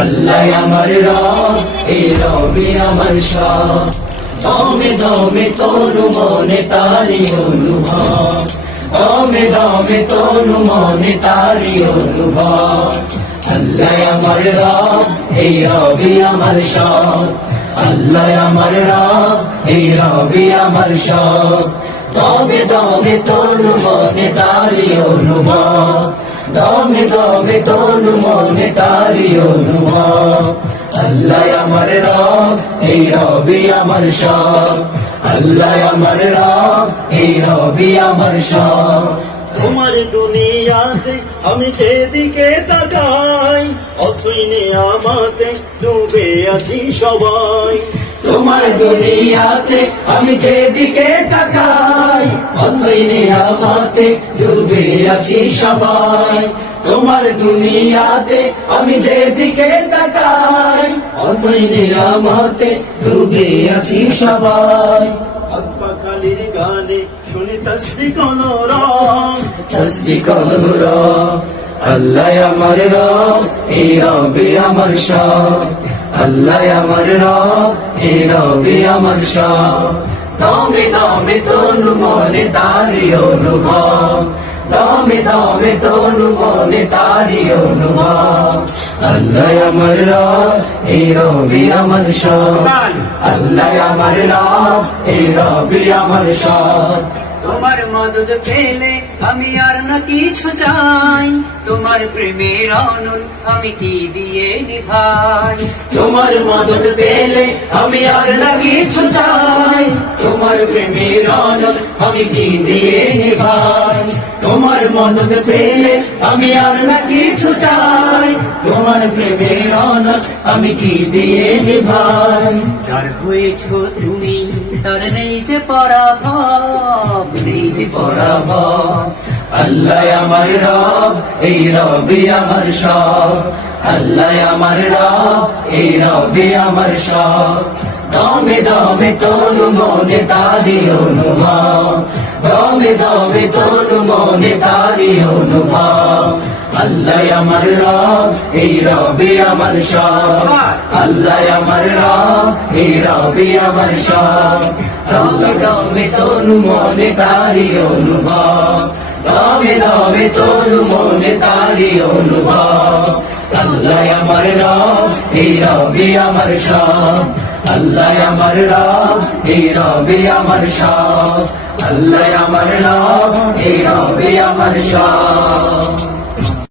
আল্লাহ আমার রব, এই রবি আমার সব। দমে দমে তনু মনে তারি অনুভব, দমে দমে তনু মনে তারি অনুভব। আল্লাহ আমার রব, এই রবি আমার সব। আল্লাহ আমার রব, এই রবি আমার সব। দমে দমে তনু মনে তারি অনুভব, দমে দমে তনু মনে তারি অনুভব। আল্লাহ আমার রব, এই রবি আমার সব। আল্লাহ আমার রব, এই রবি আমার সব। তোমার দুনিয়াতে আমি যেদিকে তাকাই, অথই নিয়ামতে ডুবে আছি সবাই। তোমার দুনিয়াতে আমি যেদিকে তাকাই, অথই নিয়ামতে ডুবে আছি সবাই। তোমার দুনিয়াতে আমি যেদিকে তাকাই, অথই নিয়ামতে ডুবে আছি সবাই। পাখালির গানে শুনি তসবিহ কলরব, তসবিহ কলরব। আল্লাহ আমার রব, এই রবি আমার সব। আল্লাহ আমার রব, এই রবি আমার সব। দমে দমে তনু মনে তারি অনুভব, দমে দমে তনু মনে তারি অনুভব। আল্লাহ আমার রব, এই রবি আমার সব। আল্লাহ আমার রব, এই রবি আমার সব। তোমার মদদ পেলে আমি আর না কিছু চাই, তোমার প্রেমের অনল আমি কি দিয়ে নিভাই। তোমার মদদ পেলে আমি আর না কিছু চাই, তোমার প্রেমের অনল আমি কি দিয়ে নিভাই। তোমার মদদ পেলে আমি আর না কিছু চাই, তোমার প্রেমের অনল আমি কি দিয়ে নিভাই। যার হয়েছো তুমি তার নেই যে পরাভব, নেই যে পরাভব। আল্লাহ আমার রব, এই রবি আমার সব। আল্লাহ আমার রব, এই রবি আমার সব। দমে দমে তনু মনে তারি অনুভব, দমে দমে তনু মনে তারি অনুভব। আল্লাহ আমার রব, এই রবি আমার সব। আল্লাহ আমার রব, এই রবি আমার সব। দমে দমে তনু মনে তারি অনুভব, দমে দমে তনু মনে তারি অনুভব। আল্লাহ আমার রব, এই রবি আমার সব। আল্লাহ আমার রব, এই রবি আমার সব। আল্লাহ আমার রব, এই রবি আমার সব।